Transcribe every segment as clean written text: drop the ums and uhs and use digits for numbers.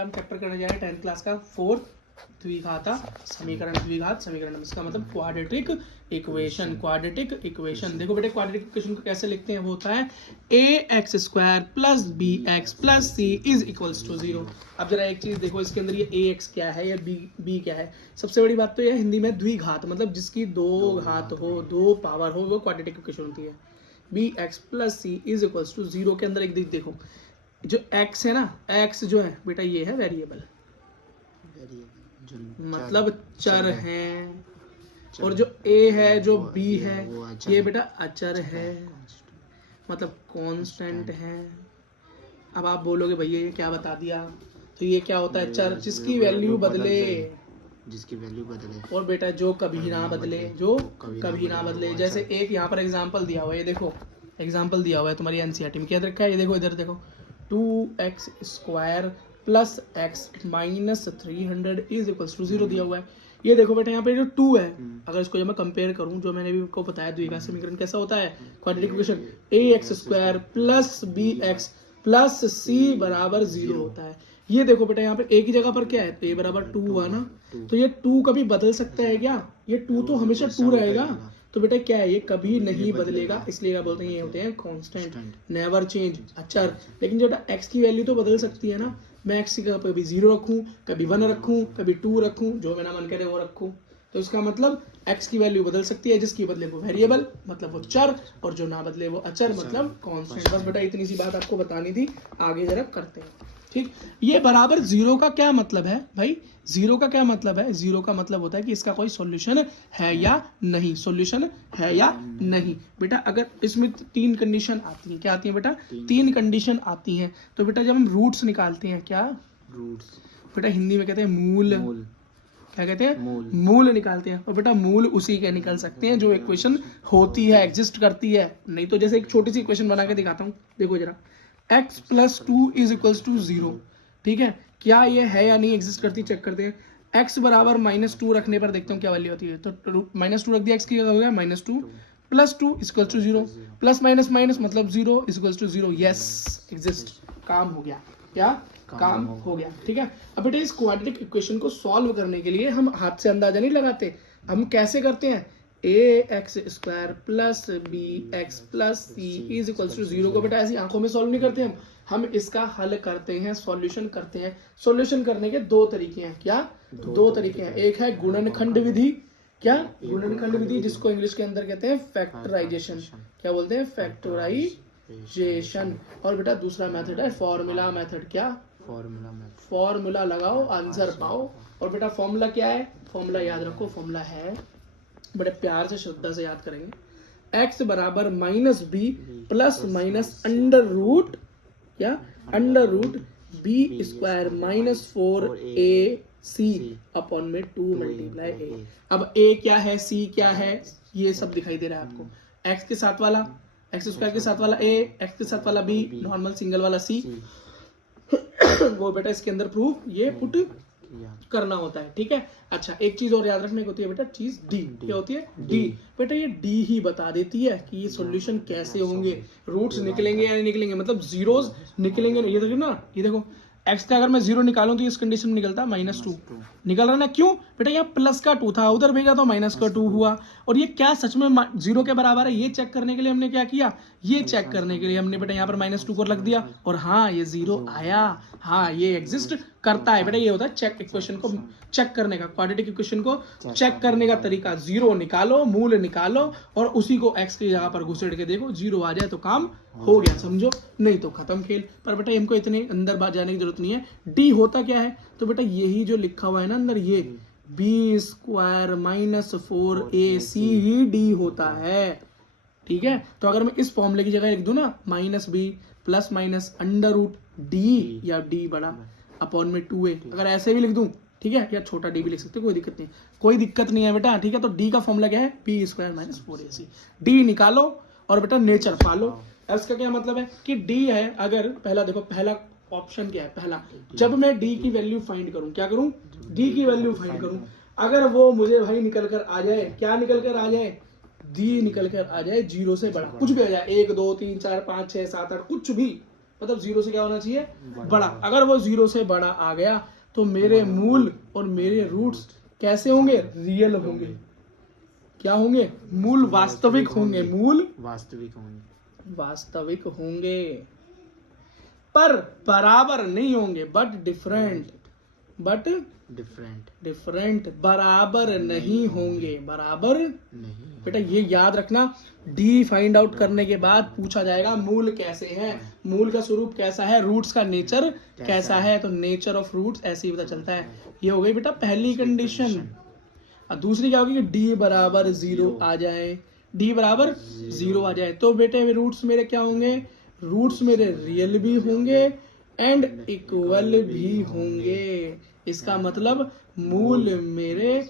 हम चैप्टर करने जा रहे हैं 10th क्लास का फोर्थ द्विघाता समीकरण। द्विघात समीकरण इसका मतलब क्वाड्रेटिक इक्वेशन। क्वाड्रेटिक इक्वेशन देखो बेटे, क्वाड्रेटिक इक्वेशन को कैसे लिखते हैं? वो होता है ax square plus bx plus c is equals to 0। अब जरा एक चीज देखो, इसके अंदर ये ax क्या है या b क्या है। सबसे बड़ी बात तो यह हिंदी में द्विघात मतलब जिसकी दो घात हो, दो पावर हो, वो क्वाड्रेटिक इक्वेशन होती है। bx plus c is equals to 0 के अंदर एक दिख देखो, जो x है ना, x जो है बेटा ये है वेरिएबल, मतलब चर है, और जो a है जो b है ये बेटा अचर है, मतलब कांस्टेंट है। अब आप बोलोगे भैया ये क्या बता दिया, तो ये क्या होता है? चर जिसकी वैल्यू बदले, जिसकी वैल्यू बदले, और बेटा जो कभी ना बदले, जो कभी ना बदले। जैसे एक यहाँ पर एग्जांपल दिया हुआ है, ये देखो एग्जांपल दिया हुआ है तुम्हारी एनसीईआरटी में, क्या रखा है ये देखो, इधर देखो 2x square plus x minus 300 is equals to 0 दिया हुआ है। ये देखो बेटा यहाँ पे जो 2 है, अगर इसको जब मैं कंपेयर करूँ, जो मैंने भी आपको बताया द्विघात समीकरण कैसा होता है, quadratic equation ax square plus bx plus c बराबर 0 होता है। ये देखो बेटा यहाँ पे एक ही जगह पर क्या है, a बराबर 2 हुआ ना, तो ये 2 कभी बदल सकता है क्या? ये 2 तो हमेशा 2 रहेगा, तो बेटा क्या है, ये कभी नहीं बदलेगा, इसलिए क्या बोलते हैं, ये होते हैं कांस्टेंट, नेवर चेंज, अचर। लेकिन जो x की वैल्यू तो बदल सकती है ना, मैं x की कभी 0 रखूं, कभी 1 रखूं, कभी 2 रखूं, जो मेरा मन करे वो रखूं। तो इसका मतलब x की वैल्यू बदल सकती है, जिसकी बदले वो वेरिएबल मतलब वो चर, और जो ना बदले वो अचर मतलब कांस्टेंट। बस बेटा इतनी सी बात आपको बतानी थी, आगे जरा करते हैं। ठीक, ये बराबर 0 का क्या मतलब है भाई? 0 का क्या मतलब है? 0 का मतलब होता है कि इसका कोई सॉल्यूशन है या नहीं, सॉल्यूशन है या नहीं। बेटा अगर इसमें 3 कंडीशन आती हैं, क्या आती हैं बेटा? 3 कंडीशन आती हैं। तो बेटा जब हम रूट्स निकालते हैं, क्या रूट्स बेटा हिंदी में कहते हैं मूल, क्या कहते हैं? मूल निकालते हैं। और बेटा मूल उसी के निकल सकते हैं जो इक्वेशन होती है, एग्जिस्ट करती है। नहीं तो जैसे एक छोटी सी इक्वेशन बना के दिखाता हूँ, देखो जरा, x plus 2 is equals to 0। ठीक है, क्या ये है या नहीं एग्जिस्ट करती, चेक करते हैं। x बराबर -2 रखने पर देखते हैं क्या वैल्यू होती है। तो -2 रख दिया, x की क्या हो गया -2 plus 2 equals to 0, plus minus minus मतलब 0 इक्वल्स टू 0। यस, एग्जिस्ट, काम हो गया, क्या काम हो गया। ठीक है, अब बेटा इस क्वाड्रेटिक इक्वेशन को सॉल्व करने के लिए हम हाथ से अंदाजा नहीं लगाते, हम कैसे करते हैं? ax square plus bx plus c is equals to 0 को बेटा ऐसी आंखों में सॉल्व नहीं करते हम इसका हल करते हैं, सॉल्यूशन करते हैं। सॉल्यूशन करने के दो तरीके हैं, क्या दो तरीके हैं? एक है गुणनखंड विधि, क्या गुणनखंड विधि, जिसको इंग्लिश के अंदर कहते हैं फैक्टराइजेशन। क्या बोलते हैं? फैक्टराइजेशन। और बेटा दूसरा मेथड है फॉर्मूला मेथड। क्या फॉर्मूला मेथड? फॉर्मूला लगाओ आंसर पाओ। और बेटा फॉर्मूला क्या है? फॉर्मूला याद रखो, फॉर्मूला है, बड़े प्यार से श्रद्धा से याद करेंगे, x बराबर -b plus minus under root, क्या under root b square -4ac upon में 2 मल्टीप्लाई a। अब a क्या है, c क्या है, ये सब दिखाई दे रहा है आपको। x के साथ वाला x स्क्वायर के साथ वाला a, x के साथ वाला b, नॉर्मल सिंगल वाला c वो बेटा इसके अंदर प्रूफ ये पुट करना होता है। ठीक है, अच्छा एक चीज और याद रखने को होती है बेटा, चीज डी। क्या होती है? डी। बेटा ये डी ही बता देती है कि ये सॉल्यूशन कैसे होंगे, रूट्स निकलेंगे या नहीं निकलेंगे, मतलब जीरोस निकलेंगे। ये देखो ना, ये देखो x का अगर मैं 0 निकालूं तो इस कंडीशन में निकलता -2 निकल रहा ना, क्यों बेटा? यहाँ प्लस का 2 था, उधर भेजा तो माइनस का 2 हुआ। और ये क्या सच में 0 के बराबर है, ये चेक करने के लिए हमने क्या किया, ये चेक करने के लिए हमने बेटा यहाँ पर -2 को रख दिया, और हाँ ये 0 आया, हाँ ये एग्जिस्ट करता है। बेटा ये होता है चेक, इक्वेशन को चेक करने का, क्वाड्रेटिक इक्वेशन को चेक करने का तरीका। 0 निकालो, मूल निकालो, और उसी को x की जगह पर घुसेड़ के देखो, 0 आ जाए तो काम हो गया, समझो, नहीं तो खत्म खेल। पर बेटा हमको इतने अंदर बात जाने की जरूरत नहीं है। डी होता क्या है, तो बेटा यही जो लिखा हुआ है ना अंदर, ये b स्क्वायर -4ac ही डी होता है। ठीक है, तो अगर मैं इस फॉर्मूले की जगह लिख दूं ना -b plus minus under root D, या डी बड़ा अपॉन में 2a, अगर ऐसे भी लिख दूं, ठीक है, या छोटा डी भी लिख सकते, कोई दिक्कत नहीं, कोई दिक्कत नहीं है बेटा। ठीक है, तो डी का फॉर्मूला क्या है? b square -4ac। डी निकालो और बेटा नेचर पालो। इसका क्या मतलब है कि d है, अगर पहला देखो, पहला ऑप्शन क्या है, पहला, जब मैं d की वैल्यू फाइंड करूं, क्या करूं? d की वैल्यू फाइंड करूं, अगर वो मुझे भाई निकल कर आ जाए, क्या निकल कर आ जाए? d निकल कर आ जाए 0 से बड़ा, कुछ भी आ जाए, 1 2 3 4 5 6 7 8 कुछ भी, मतलब 0 से क्या होना चाहिए, बड़ा। अगर वो 0 से बड़ा आ गया तो मेरे मूल और मेरे रूट्स कैसे होंगे, रियल होंगे। क्या होंगे, मूल वास्तविक होंगे, मूल वास्तविक होंगे, पर बराबर नहीं होंगे, बट डिफरेंट, बराबर नहीं होंगे, बराबर नहीं। बेटा ये याद रखना, डी फाइंड आउट करने के बाद पूछा जाएगा मूल कैसे है, मूल का स्वरूप कैसा है, रूट्स का नेचर कैसा है, तो नेचर ऑफ रूट्स ऐसे ही पता चलता है। ये हो गई बेटा पहली कंडीशन। और दूसरी क्या होगी कि डी बराबर 0 आ जाए, डी बराबर 0 आ जाए तो बेटे रूट्स मेरे क्या होंगे, रूट्स मेरे रियल भी होंगे एंड इक्वल भी होंगे। इसका मतलब मूल मेरे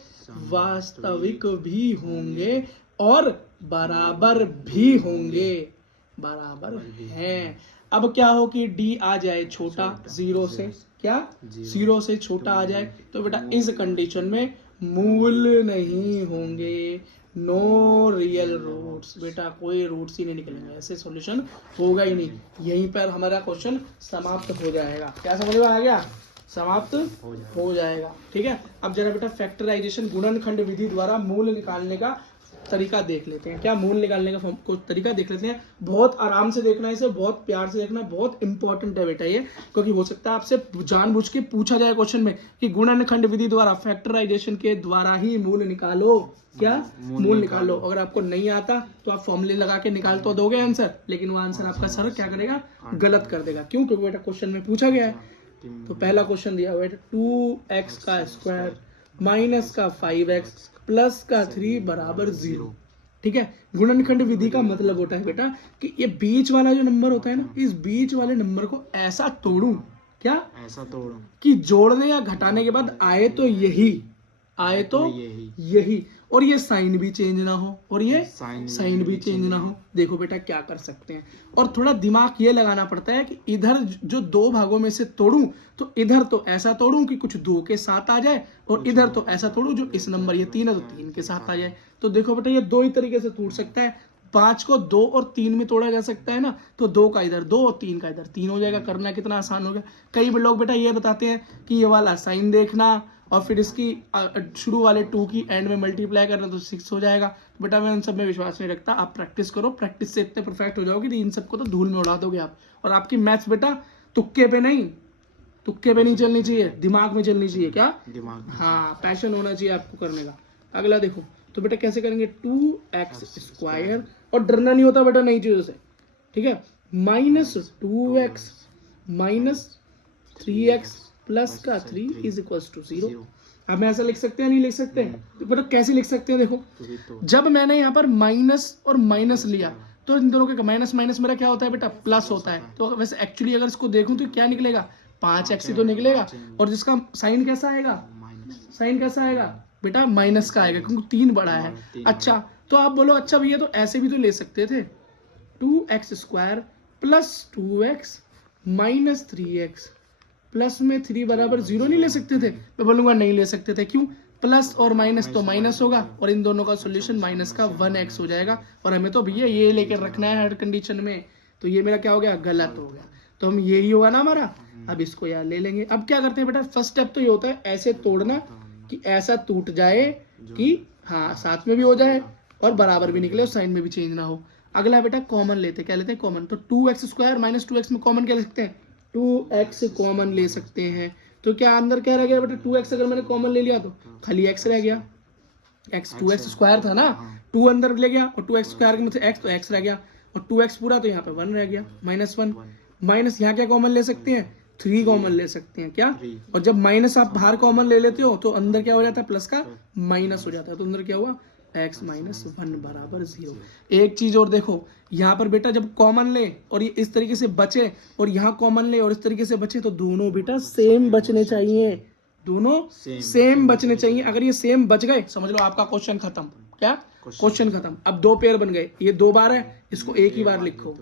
वास्तविक भी होंगे और बराबर भी होंगे, बराबर हैं। अब क्या हो कि डी आ जाए छोटा 0 से, क्या 0 से छोटा आ जाए तो बेटा इस कंडीशन में मूल नहीं होंगे, नो रियल रूट्स, बेटा कोई रूट्स ही नहीं निकलेंगे, ऐसे सॉल्यूशन होगा ही नहीं। यहीं पर हमारा क्वेश्चन समाप्त हो जाएगा। क्या समझ में आ गया, समाप्त हो जाएगा। ठीक है, अब जरा बेटा फैक्टराइजेशन गुणनखंड विधि द्वारा मूल निकालने का तरीका देख लेते हैं। क्या मूल निकालने का कुछ तरीका देख लेते हैं, बहुत आराम से देखना है इसे, बहुत प्यार से देखना, बहुत इंपॉर्टेंट है बेटा ये, क्योंकि हो सकता है आपसे जानबूझ के पूछा जाए क्वेश्चन में कि गुणनखंड विधि द्वारा फैक्टराइजेशन के द्वारा ही मूल निकालो। क्या मूल निकालो। अगर आपको नहीं आता तो आप फॉर्मूले लगा के निकाल तो दोगे आंसर, लेकिन वो आंसर आपका सर क्या करेगा, गलत कर देगा। क्यों, क्योंकि बेटा क्वेश्चन में पूछा गया है। तो पहला क्वेश्चन दिया हुआ है 2x का स्क्वायर माइनस का 5x प्लस का 3 बराबर 0। ठीक है, गुणनखंड विधि का मतलब होता है बेटा कि ये बीच वाला जो नंबर होता है ना, इस बीच वाले नंबर को ऐसा तोड़ूं, क्या ऐसा तोड़ूं कि जोड़ने या घटाने के बाद आए तो यही, आए तो यही, और ये साइन भी चेंज ना हो, और ये साइन भी चेंज ना हो। देखो बेटा क्या कर सकते हैं, और थोड़ा दिमाग ये लगाना पड़ता है कि इधर जो दो भागों में से तोड़ूं तो इधर तो ऐसा तोड़ूं कि कुछ 2 के साथ आ जाए, और इधर तो ऐसा तोड़ूं जो इस नंबर ये 3 है तो 3 के साथ आ जाए। तो देखो बेटा ये 2 ही तरीके से टूट सकता है। 5 को 2 और 3 में तोड़ा जा सकता है ना, तो 2 का इधर 2 और 3 का इधर 3 हो जाएगा। करना कितना आसान हो गया। कई लोग बेटा ये बताते हैं कि ये वाला साइन देखना और फिर इसकी शुरू वाले 2 की एंड में मल्टीप्लाई करना तो 6 हो जाएगा। तो बेटा मैं उन सब में विश्वास नहीं रखता, आप प्रैक्टिस करो, प्रैक्टिस से इतने परफेक्ट हो जाओगे कि इन सबको तो धूल में उड़ा दोगे आप। और आपकी मैथ्स बेटा तुक्के पे नहीं चलनी चाहिए, दिमाग में चलनी चाहिए। क्या दिमाग, हाँ, पैशन होना चाहिए आपको करने का। अगला देखो, तो बेटा कैसे करेंगे, 2x स्क्वायर, और डरना नहीं होता बेटा नई चीजों से, ठीक है, minus 2x minus 3x plus का 3 इज इक्वल टू 0। अब मैं ऐसा लिख सकते हैं, नहीं लिख सकते? तो बेटा कैसे लिख सकते हैं, देखो जब मैंने यहाँ पर माइनस और माइनस लिया तो इन दोनों के माइनस माइनस मेरा क्या होता है बेटा, प्लस होता है। तो वैसे एक्चुअली अगर इसको देखूं तो क्या निकलेगा, 5x ही तो निकलेगा। और जिसका साइन कैसा आएगा, साइन कैसा आएगा बेटा, माइनस का आएगा, क्योंकि 3 बड़ा है। अच्छा, तो आप बोलो अच्छा भैया तो ऐसे भी तो ले सकते थे, 2x square plus 2x minus 3x plus में 3 बराबर 0 नहीं ले सकते थे? मैं बोलूंगा नहीं ले सकते थे। क्यों, प्लस और माइनस तो माइनस होगा, और इन दोनों का सॉल्यूशन माइनस का 1x हो जाएगा। और हमें तो भैया ये लेकर रखना है हर कंडीशन में, तो ये मेरा क्या हो गया, गलत हो गया। तो हम यही होगा ना हमारा। अब इसको यार ले लेंगे। अब क्या करते हैं बेटा, फर्स्ट स्टेप तो ये होता है ऐसे तोड़ना कि ऐसा टूट जाए कि हाँ साथ में भी हो जाए और बराबर भी निकले और साइन में भी चेंज ना हो। अगला बेटा कॉमन लेते, क्या लेते हैं, कॉमन। तो 2x स्क्वायर माइनस 2x में कॉमन क्या ले सकते हैं, 2x कॉमन ले सकते हैं। तो क्या अंदर क्या रह गया बेटा, 2x अगर मैंने कॉमन ले लिया तो खाली x रह गया। x 2x स्क्वायर था ना, 2 अंदर ले गया और 2x स्क्वायर के मतलब x, तो x रह गया, और 2x पूरा तो यहाँ पे 1 रह गया, -1। माइनस यहाँ क्या कॉमन ले सकते हैं, 3 कॉमन ले सकते हैं, क्या। और जब माइनस आप बाहर कॉमन ले लेते हो तो अंदर क्या हो जाता है, प्लस का माइनस हो जाता है। तो अंदर क्या हुआ, x माइनस 1 बराबर 0। एक चीज और देखो, यहाँ पर बेटा जब कॉमन ले और ये इस तरीके से बचे और यहाँ कॉमन ले और इस तरीके से बचे, तो दोनों बेटा सेम बचने चाहिए, दोनों सेम बचने चाहिए। अगर ये सेम बच गए समझ लो आपका क्वेश्चन खत्म। क्या, क्वेश्चन खत्म। अब 2 पेयर बन गए, ये 2 बार है, इसको एक ही बार लिखो,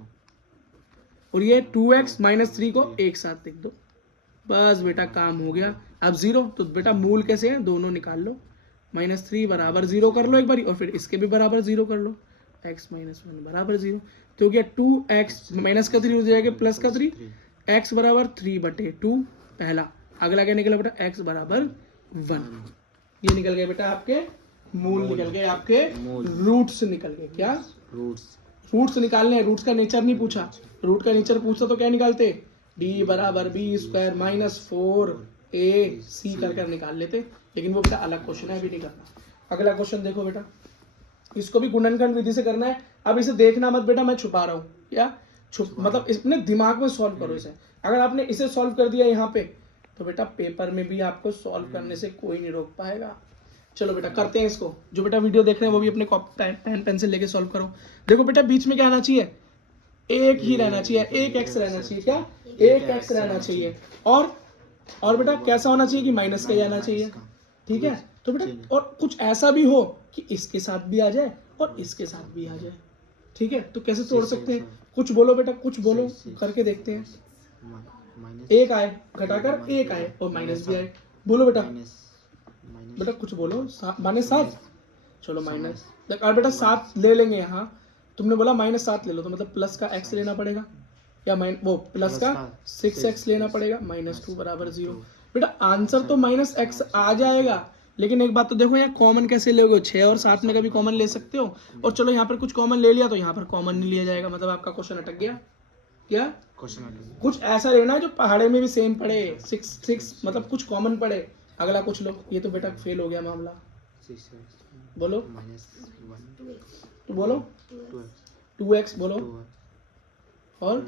और ये 2x माइनस 3 को एक साथ लिख दो, बस बेटा काम हो गया। अब 0, तो बेटा मूल कैसे है, दोनों निकाल लो, -3 बराबर 0 कर लो एक बारी, और फिर इसके भी बराबर 0 कर लो, x माइनस 1 बराबर 0। तो हो गया 2x माइनस का 3 हो जाएगा प्लस का 3, x बराबर 3/2 पहला। अगला क्या निकला बेटा x बराबर 1। ये निकल गए बेटा आपके मूल निकल गए, आपके रूट्स निकल गए। क्या रूट्स निकालने हैं, रूट्स का नेचर नहीं पूछा। रूट का नेचर पूछता तो क्या निकालते, d बराबर b स्क्वायर माइनस 4ac कर निकाल लेते, लेकिन वो बेटा अलग क्वेश्चन है, अभी नहीं करना। अगला क्वेश्चन देखो बेटा, इसको भी गुणनखंड विधि से करना है। अब इसे देखना मत बेटा, मैं छुपा रहा हूँ, क्या मतलब अपने दिमाग में सॉल्व करो इसे। अगर आपने इसे सॉल्व कर दिया यहाँ पे तो बेटा पेपर में भी आपको सॉल्व करने से कोई नहीं रोक पाएगा। चलो बेटा करते हैं इसको। जो बेटा वीडियो देख रहे हैं वो भी अपने पेन पेंसिल लेके सॉल्व करो। देखो बेटा बीच में क्या आना चाहिए, एक ही रहना चाहिए, एक एक्स रहना चाहिए। क्या एक एक्स रहना चाहिए, और बेटा कैसा होना चाहिए कि माइनस का ही आना चाहिए। ठीक है, तो बेटा और कुछ ऐसा भी हो कि इसके साथ भी आ जाए और इसके साथ भी आ जाए। ठीक है, तो कैसे तोड़ सकते हैं, कुछ बोलो बेटा, कुछ बोलो, करके देखते हैं। एक आए घटाकर एक आए और माइनस भी आए, बोलो बेटा, बेटा कुछ बोलो। माइनस 7, चलो माइनस, और बेटा 7 ले लेंगे यहाँ। तुमने बोला माइनस 7 ले लो, तो मतलब प्लस का x लेना पड़ेगा, या वो प्लस का 6x लेना पड़ेगा, -2 बराबर 0। बेटा आंसर तो -x आ जाएगा, लेकिन एक बात तो देखो यहाँ कॉमन कैसे लोगे, 6 और 7 में कभी कॉमन ले सकते हो। और चलो यहाँ पर कुछ कॉमन ले लिया तो यहाँ पर कॉमन नहीं लिया जाएगा, मतलब आपका क्वेश्चन अटक गया। क्या कुछ ऐसा लेना है जो पहाड़े में भी सेम पड़े, 6 मतलब कुछ कॉमन पड़े। अगला कुछ लो, ये तो बेटा फेल हो गया मामला। बोलो तो बोलो 2x बोलो, और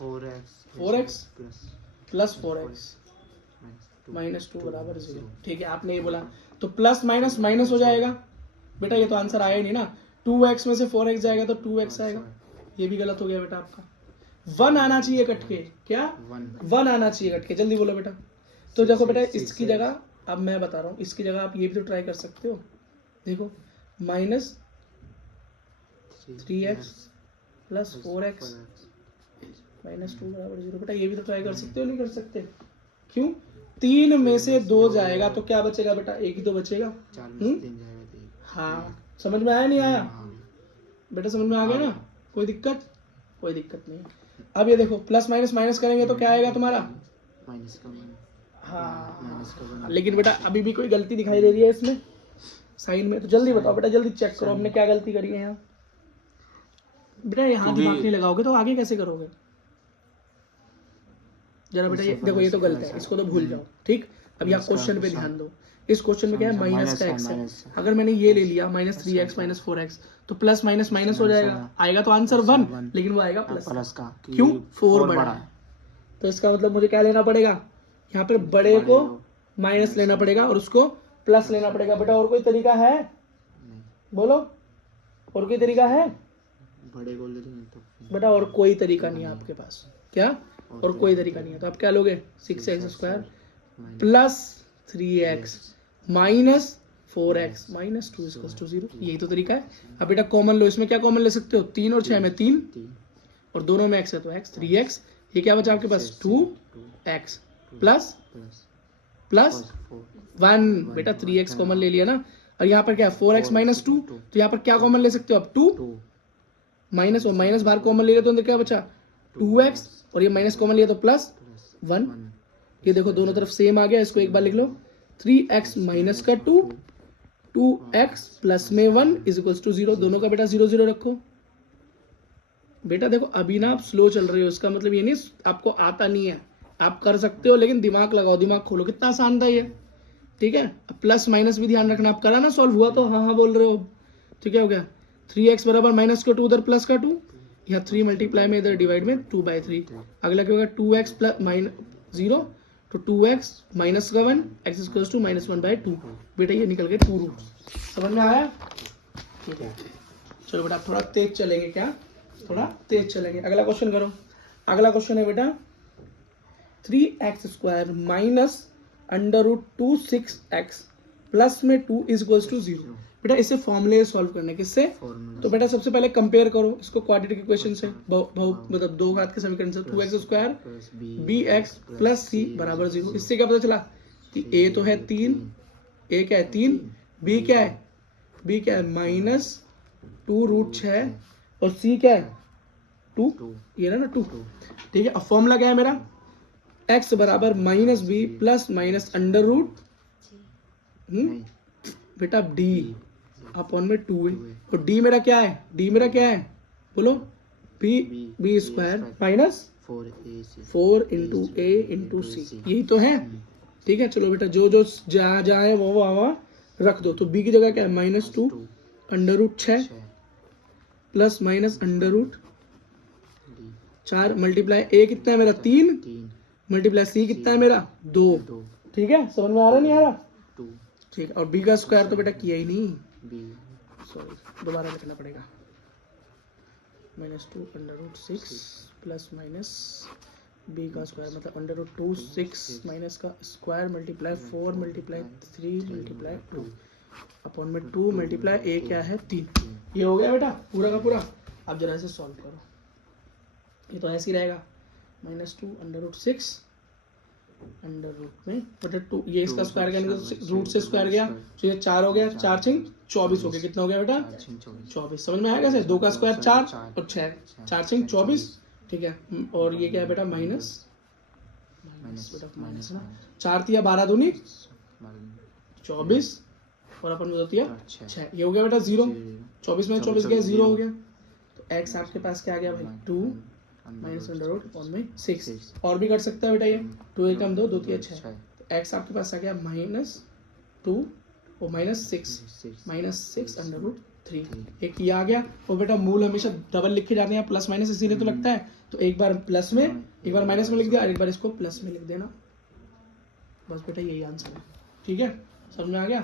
4x प्लस 4x -2 बराबर 0। ठीक है, आपने ये बोला तो प्लस माइनस माइनस हो जाएगा बेटा, ये तो आंसर आया ही नहीं ना। 2x में से 4x जाएगा तो 2x आएगा, ये भी गलत हो गया बेटा आपका। 1 आना चाहिए कट के, क्या 1 आना चाहिए कट के, जल्दी बोलो बेटा। तो देखो बेटा इसकी जगह, अब मैं बता रहा हूँ, इसकी जगह आप ये भी तो ट्राई कर सकते हो। देखो -3x प्लस 4x -2 बराबर 0। बेटा ये भी तो ट्राई कर सकते हो, नहीं कर सकते? क्यों? 3 में से 2 जाएगा तो क्या बचेगा बेटा, एक ही तो बचेगा। हाँ, समझ में आया नहीं आया बेटा, समझ में आ गया ना, कोई दिक्कत? कोई दिक्कत नहीं। अब ये देखो प्लस माइनस माइनस करेंगे तो क्या आएगा तुम्हारा, हाँ, लेकिन बेटा अभी भी कोई गलती दिखाई दे रही है इसमें साइन में, तो जल्दी बताओ बेटा, जल्दी चेक करो हमने क्या गलती करी है यहाँ। बेटा यहाँ दिमाग नहीं लगाओगे तो आगे कैसे करोगे? जरा बेटा ये देखो, ये तो गलत है, इसको तो भूल जाओ। ठीक, अब यहाँ क्वेश्चन पे ध्यान दो। इस क्वेश्चन में क्या है, माइनस का x है। अगर मैंने ये ले लिया -3x -4x, तो प्लस माइनस माइनस हो जाएगा, आएगा तो आंसर 1, लेकिन वो आएगा प्लस का। क्यों? 4 बड़ा है, तो इसका मतलब मुझे क्या लेना पड़ेगा, यहाँ पर बड़े को माइनस लेना पड़ेगा और उसको प्लस लेना पड़ेगा। बेटा और कोई तरीका है? बोलो, और कोई तरीका है? बड़े को ले तो बेटा और कोई तरीका नहीं है आपके पास। क्या? और कोई तरीका नहीं है, तो आप क्या लोगे, 6x² plus 3x minus 4x -2 = 0। यही तो तरीका है। अब बेटा कॉमन लो, इसमें क्या कॉमन ले सकते हो, 3 और 6 में 3, और दोनों में x है तो x, 3x। ये क्या बचा आपके पास, 2x प्लस 1। बेटा 3x कॉमन ले लिया ना, और यहाँ पर क्या है 4x -2, तो यहाँ पर क्या कॉमन ले सकते हो आप, 2 माइनस, और माइनस बाहर कॉमन ले लिया तो अंदर क्या बचा 2x, और ये माइनस कॉमन लिया तो प्लस 1। ये देखो दोनों तरफ सेम आ गया, इसको एक बार लिख लो, 3x माइनस का 2, 2x प्लस में 1 = 0। दोनों का बेटा 0 0 रखो। बेटा देखो अभी ना आप स्लो चल रहे हो, इसका मतलब ये नहीं आपको आता नहीं है, आप कर सकते हो, लेकिन दिमाग लगाओ, दिमाग खोलो, कितना आसान था ये। ठीक है, अब प्लस माइनस भी ध्यान रखना, आप करा ना सॉल्व, हुआ तो हाँ हाँ बोल रहे हो। ठीक है, हो गया 3x बराबर माइनस का 2 उधर प्लस का 2, यहाँ 3 मल्टीप्लाई में इधर डिवाइड में 2/3। अगला क्या होगा, 2x प्लस -0, तो 2x माइनस का 1, x = -1/2। बेटा ये निकल गए 2 रूट। समझ में आया? ठीक है, चलो बेटा थोड़ा तेज चलेंगे, क्या थोड़ा तेज चलेंगे। अगला क्वेश्चन करो। अगला क्वेश्चन है बेटा 3x² माइनस √2 6x प्लस में 2 = 0। बेटा इसे फॉर्मूले सॉल्व करने, किससे? तो बेटा सबसे पहले कंपेयर करो इसको क्वाड्रेटिक इक्वेशन से, मतलब 2 घात के समीकरण से, 2x² bx प्लस c बराबर 0। इससे क्या पता चला कि a तो है 3, a क्या है 3, b क्या है बी क्या है -2√6 और सी क्या है 2, ये ना 2। ठीक है, अब फॉर्मूला क्या है मेरा, x बराबर -b plus minus under root बेटा d अपॉन में 2a, और d मेरा क्या है, d मेरा क्या है बोलो, b square minus 4 into a into C, यही तो है। ठीक है, चलो बेटा जो जो जहाँ जहाँ है वो वहाँ रख दो। तो b की जगह क्या है -2 √6 plus minus under root 4 multiply a कितना है मेरा 3 मल्टीप्लाई c कितना है मेरा 2। ठीक है, समझ में आ रहा नहीं आ रहा? ठीक है, और b का स्क्वायर तो बेटा किया ही नहीं, सॉरी दोबारा लिखना पड़ेगा, -2 √6 प्लस माइनस b का स्क्वायर मतलब √2 6 माइनस का square multiply 4 multiply 3 multiply 2 upon में 2 मल्टीप्लाई a क्या है 3। ये हो गया बेटा पूरा का पूरा। अब जरा इसे सॉल्व करो, ये तो ऐसे ही रहेगा -2 √6 अंडर रूट में बटा 2, ये इसका स्क्वायर करने रूट से स्क्वायर गया तो ये 4 हो गया, 4 6 24 हो गया। कितना हो गया बेटा 24। समझ में आया कैसे, 2 का स्क्वायर 4 और 6 4 6 24। ठीक है, और ये क्या है बेटा माइनस बेटा माइनस ना 4 तिया 12 दूनी 24 और अपन होती है 6, ये हो गया बेटा 0। 24 में 24 गया 0 हो गया। तो x आपके पास क्या आ गया भाई 2 माइनस अंडर रूट अपॉन में 6। और भी कर सकता है बेटा ये 2 एकम 2 2 3 6, तो x आपके पास आ गया -2 और -6 अंडर रूट 3। एक ये आ गया। और बेटा मूल हमेशा डबल लिखे जाते हैं प्लस माइनस इसीलिए तो लगता है, तो एक बार प्लस में एक बार माइनस में लिख दिया और एक बार इसको प्लस में लिख देना, बस बेटा यही आंसर है। ठीक है, समझ में आ गया?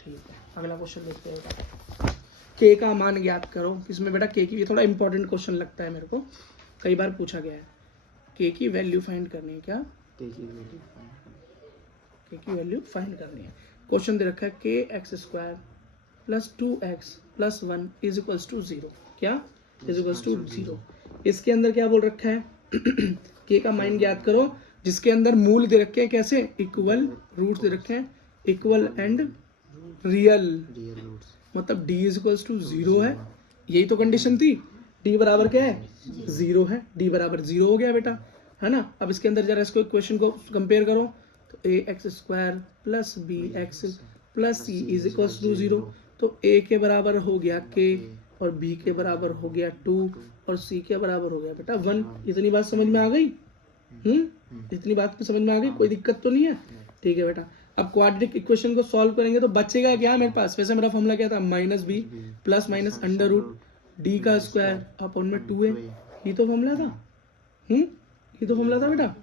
ठीक है, अगला क्वेश्चन देखते हैं बेटा। के का मान ज्ञात करो। इसमें बेटा के की, ये थोड़ा इंपॉर्टेंट क्वेश्चन लगता है मेरे को, कई बार पूछा गया है। के की वैल्यू फाइंड करनी है क्या, के की वैल्यू फाइंड करनी है। क्वेश्चन दे रखा है के x square plus 2x plus 1 is equals to 0, क्या इज इक्वल्स टू 0। इसके अंदर क्या बोल रखा है के का मान ज्ञात करो, जिसके अंदर मूल दे रखे हैं कैसे, इक्वल, रूट्स दे रखे हैं इक्वल एंड रियल, मतलब d इज इक्वल्स टू 0 है। यही तो कंडीशन थी, d बराबर क्या है 0 है, d बराबर 0 हो गया बेटा, है ना। अब इसके अंदर जरा इसको इक्वेशन को कंपेयर करो, तो A x square plus B x plus C is equals to 0। तो a के बराबर हो गया k और b के बराबर हो गया 2 और c के बराबर हो गया बेटा 1। इतनी बात समझ में आ गई? इतनी बात समझ में आ गई, कोई दिक्कत तो नहीं है? ठीक है बेटा, अब क्वाड्रेटिक इक्वेशन को सॉल्व करेंगे तो बचेगा क्या मेरे पास, वैसे मेरा फॉर्मूला क्या था -b plus minus under root d का स्क्वायर अपॉन में 2a, ये तो फॉर्मूला था। ये तो फॉर्मूला था बेटा।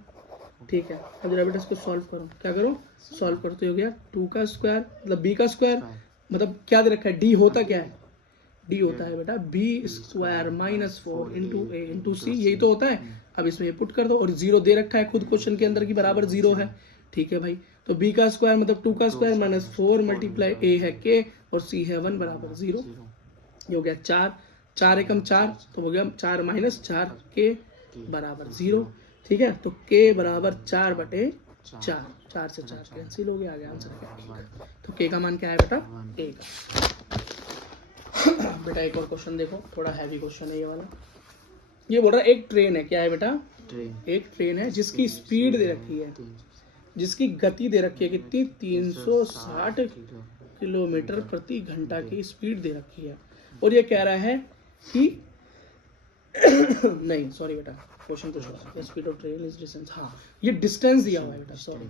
ठीक है, अब जरा बेटा इसको सॉल्व करो, क्या करो सॉल्व करो, तो हो गया 2 का स्क्वायर मतलब b का स्क्वायर, मतलब क्या दे रखा है d होता क्या है, d होता है बेटा b square minus 4 into a into C, यही तो होता है। अब इसमें पुट कर दो और 0 दे रखा है खुद क्वेश्चन के अंदर की बराबर 0 है। ठीक है भाई, तो b का स्क्वायर मतलब 2 का स्क्वायर माइनस 4 मल्टीप्लाई a है k और c है 1 बराबर 0। ये हो गया 4 एकम 4 तो हो गया 4 माइनस 4 k बराबर 0। ठीक है, तो k बराबर 4 बटे 4 से 4 कैंसिल हो गया, आ गया आंसर क्या। तो k का मान क्या है बेटा 1। बेटा एक और क्वेश्चन देखो, थोड़ा हैवी क्वेश्चन है ये वाला। ये बोल रहा है एक ट्रेन है, क्या है बेटा एक ट्रेन है जिसकी स्पीड दे रखी है, जिसकी गति दे रखी है कितनी 360 किलोमीटर प्रति घंटा की स्पीड दे रखी है। और ये कह रहा है कि नहीं सॉरी बेटा, क्वेश्चन तो छोड़ा, speed of train is distance, हाँ ये डिस्टेंस दिया हुआ है बेटा, सॉरी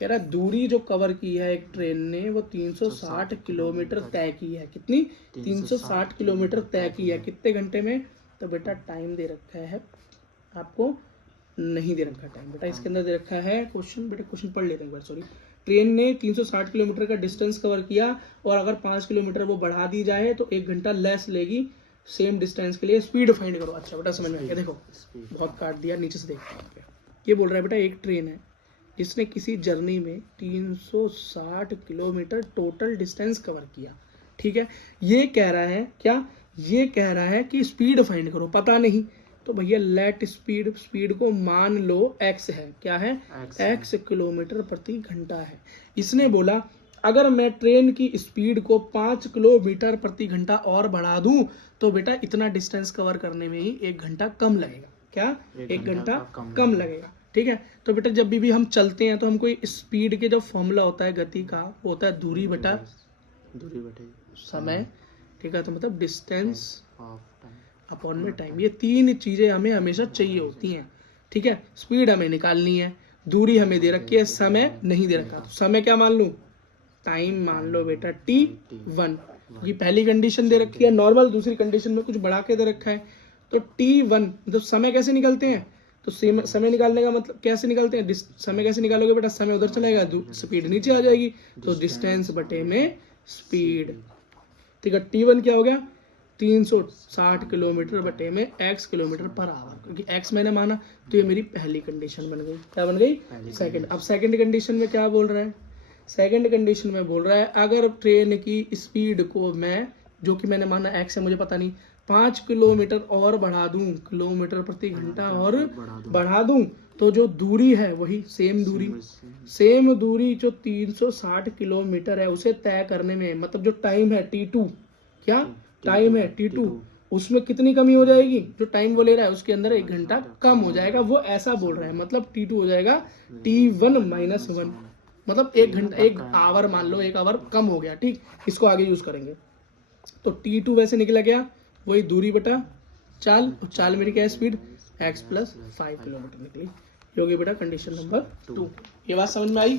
कह रहा है दूरी जो कवर की है एक ट्रेन ने वो 360 किलोमीटर तय की है। कितनी 360 किलोमीटर तय की है, कितने घंटे में, तो बेटा टाइम दे रखा है आपको, नहीं दे रखा टाइम बेटा, इसके अंदर दे रखा है क्वेश्चन, बेटा क्वेश्चन पढ़ लेते हैं एक बार, सॉरी। ट्रेन ने 360 किलोमीटर का डिस्टेंस कवर किया और अगर 5 किलोमीटर वो बढ़ा दी जाए तो 1 घंटा लेस लेगी सेम डिस्टेंस के लिए, स्पीड फाइंड करो। अच्छा बेटा समझ में आ गया, देखो बहुत काट दिया, नीचे से देखो। ये बोल रहा है बेटा एक ट्रेन है जिसने किसी जर्नी में 360 किलोमीटर टोटल डिस्टेंस कवर किया। ठीक है, ये कह रहा है क्या, ये कह रहा है कि स्पीड फाइंड करो, पता नहीं, तो भैया लेट स्पीड, स्पीड को मान लो x है, क्या है x किलोमीटर प्रति घंटा है। इसने बोला अगर मैं ट्रेन की स्पीड को 5 किलोमीटर प्रति घंटा और बढ़ा दूं तो बेटा इतना डिस्टेंस कवर करने में ही 1 घंटा कम लगेगा। क्या? 1 घंटा कम लगेगा। ठीक है, तो बेटा जब भी हम चलते हैं तो हम कोई स्पीड के जो फॉर्मूला होता है गति का वो होता है दूरी बटा समय। ठीक है, तो मतलब डिस्टेंस अपॉन में टाइम, ये 3 चीजें हमें हमेशा चाहिए होती हैं। ठीक है, स्पीड हमें निकालनी है, दूरी हमें दे रखी है, समय नहीं दे रखा। तो समय क्या मान लूं? टाइम मान लो बेटा t1, ये पहली कंडीशन दे रखी है नॉर्मल, दूसरी कंडीशन में कुछ बढ़ा के दे रखा है। तो t1 मतलब समय कैसे निकलते हैं? तो समय निकालने का मतलब कैसे निकालते हैं? समय कैसे निकालोगे बेटा? समय उधर चलेगा, स्पीड नीचे आ जाएगी, तो डिस्टेंस बटे में स्पीड। ठीक है, t1 क्या हो गया? 360 किलोमीटर बटे में x किलोमीटर पर आवर, क्योंकि x मैंने माना, तो ये मेरी पहली कंडीशन बन गई। क्या बन गई? सेकंड। अब सेकंड कंडीशन में क्या बोल रहा है? सेकंड कंडीशन में बोल रहा है अगर ट्रेन की स्पीड को मैं, जो कि मैंने माना x है, मुझे पता नहीं, 5 किलोमीटर और बढ़ा दूं, किलोमीटर प्रति घंटा और बढ़ा दूं, तो जो दूरी है वही सेम दूरी जो 360 किलोमीटर है उसे तय करने में, मतलब जो टाइम है t2, क्या टाइम है t2, उसमें कितनी कमी हो जाएगी? जो टाइम वो ले रहा है उसके अंदर 1 घंटा कम हो जाएगा, वो ऐसा बोल रहा है। मतलब t2 हो जाएगा t1 - 1, मतलब 1 घंटा, 1 आवर मान लो, 1 आवर कम हो गया। ठीक, इसको आगे यूज करेंगे। तो t2 वैसे निकला गया वही दूरी बटा चाल, और चाल मेरी क्या है? स्पीड, x + 5 किलोमीटर निकली। ये होगी बेटा कंडीशन नंबर 2। ये बात समझ में आई?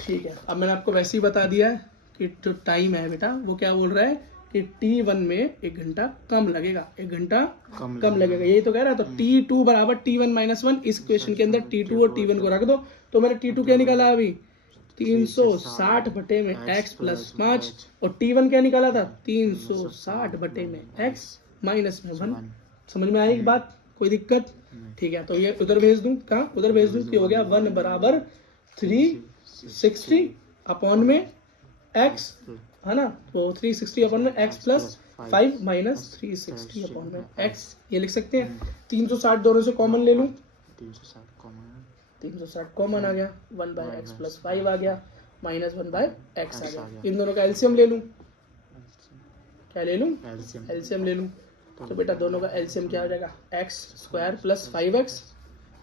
ठीक है, अब मैंने आपको वैसे ही बता दिया है कि जो टाइम है बेटा वो क्या बोल रहा है कि t1 में 1 घंटा कम लगेगा, 1 घंटा कम लगेगा, यही तो कह रहा है। तो t2 बराबर t1 - 1, इस क्वेश्चन के अंदर t2 और t1 को रख दो। तो मैंने t2 क्या निकाला अभी? 360 बटे में x + 5, और t1 क्या निकाला था? 360 बटे में x - 1। समझ में आई एक बात? कोई दिक्कत? ठीक है, तो ये उधर भेज दूं, कहाँ उधर भेज दूं? हो गया 1 बराबर 360 अपॉन में x, है ना? तो 360 अपॉन में x + 5 - 360 अपॉन में x, ये लिख सकते हैं। 360 दोनों से कॉमन ले लूं, 360 कॉमन आ गया, 1/x + 5 आ गया, -1/x आ गया। इन दोनों का एलसीएम ले लूं, क्या ले लूं? एलसीएम ले लूं। तो बेटा दोनों का एलसीएम क्या हो जाएगा? x² + 5x,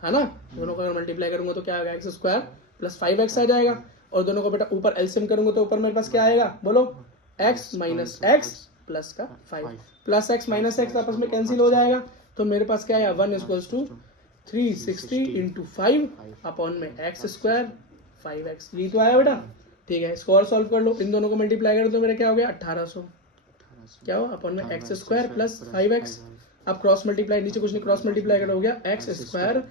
है ना? दोनों का अगर मल्टीप्लाई करूंगा तो क्या आएगा? x² + 5x आ जाएगा। और दोनों को बेटा ऊपर एलसीएम करूंगा तो ऊपर मेरे पास क्या आएगा? बोलो, x - x प्लस का 5, प्लस x - x आपस में कैंसिल हो जाएगा। तो मेरे पास क्या आया? 1 = 360 × 5 अपॉन में x² 5x, ये तो आया बेटा। ठीक है, इसको और सॉल्व कर लो, इन दोनों को मल्टीप्लाई करो तो मेरा क्या हो गया? 1800, क्या हो? अपॉन में x² + 5x। अब क्रॉस मल्टीप्लाई, नीचे कुछ नहीं, क्रॉस मल्टीप्लाई करो, हो गया x²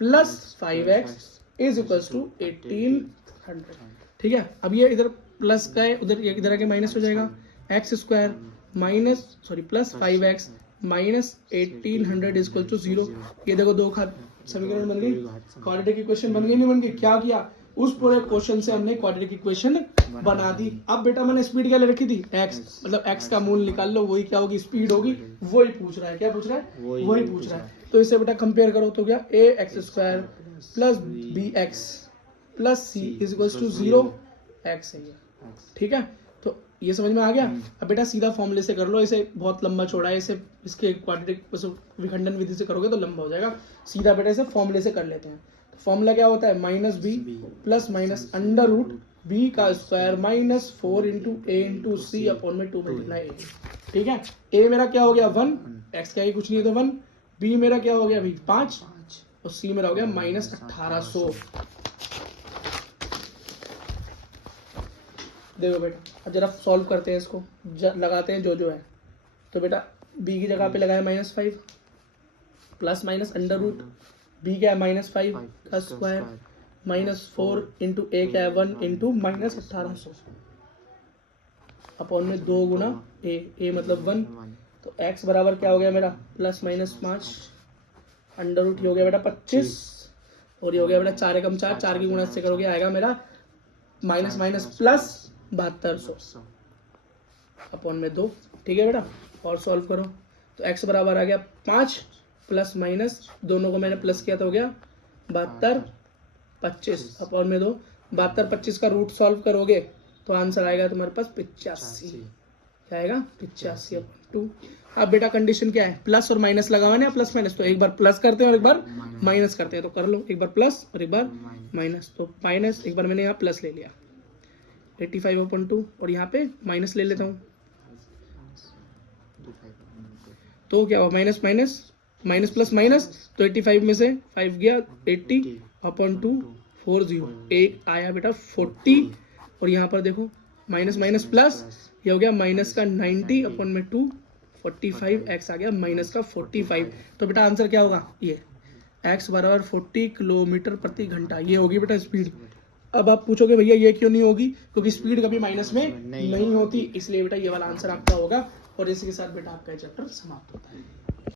+ 5x = 1800। ठीक है, अब ये इधर प्लस का है, उधर इधर आके माइनस हो जाएगा। x² + 5x - 1800 = 0। ये देखो दो खात समीकरण बन गई, क्वाड्रेटिक इक्वेशन बन गई, नहीं बन गई? क्या किया? उस पूरे क्वेश्चन से हमने क्वाड्रेटिक इक्वेशन बना दी। अब बेटा मैंने स्पीड क्या ले रखी थी? x, मतलब x का मूल निकाल लो, वही क्या होगी? स्पीड होगी। वही पूछ रहा है, क्या पूछ रहा है? वही पूछ रहा है। तो इसे बेटा कंपेयर करो तो क्या? ax² + bx + c = 0, x है ये। ठीक है, तो ये समझ में आ गया। अब बेटा सीधा फॉर्मूले से कर लो, इसे बहुत लंबा चौड़ा है, इसे इसके क्वाड्रेटिक विखंडन विधि से करोगे तो लंबा हो जाएगा। सीधा बेटा इसे फॉर्मूले से कर लेते हैं। तो फॉर्मूला क्या होता है? -b + √b² - 4 × a × c upon में 2 × a। ठीक है, a मेरा क्या हो गया? 1, x क्या है? कुछ नहीं है तो 1, b मेरा क्या हो गया अभी? 5, और c मेरा हो गया -1800। देखो बेटा, अब जरा सॉल्व करते हैं इसको, लगाते हैं जो है। तो बेटा b की जगह पे लगाया -5 प्लस माइनस √ b क्या है? -5 का स्क्वायर -4 × a क्या है? 1 × -1800 अपॉन में 2 गुना a मतलब 1। तो x बराबर क्या हो गया मेरा? +-5 √ हो गया बेटा 25, और ये हो गया बेटा 4 एकम 4, 4 की गुणा से करोगे आएगा मेरा -7200 अपॉन में 2। ठीक है बेटा, और सॉल्व करो तो x बराबर आ गया 5 +- दोनों को मैंने प्लस किया तो हो गया 72 25 अपॉन में 2, 72 25 का रूट सॉल्व करोगे तो आंसर आएगा तुम्हारे पास 85। क्या आएगा 85/2। अब बेटा कंडीशन क्या है, प्लस और माइनस लगा हुआ है ना, प्लस माइनस, तो एक बार प्लस करते हैं और एक बार माइनस करते हैं, तो कर लो, एक बार प्लस और एक बार माइनस, तो माइनस, एक बार मैंने यहाँ प्लस ले लिया 85/2 और यहाँ पे माइनस ले लेता हूँ, तो क्या हुआ minus minus minus plus minus, तो 85 में से 5 गया 80/2 40, एक आया बेटा 40 और यहाँ पर देखो माइनस माइनस प्लस, ये हो गया माइनस का 90/2 45, x आ गया माइनस का 45। तो बेटा आंसर क्या होगा, ये x बराबर 40 किलोमीटर प्रति घंटा, ये होगी बेटा स्पीड। अब आप पूछोगे भैया ये क्यों नहीं होगी, क्योंकि स्पीड कभी माइनस में नहीं होती, इसलिए बेटा ये वाला आंसर आपका होगा। और इसी के साथ बेटा आपका चैप्टर समाप्त होता है।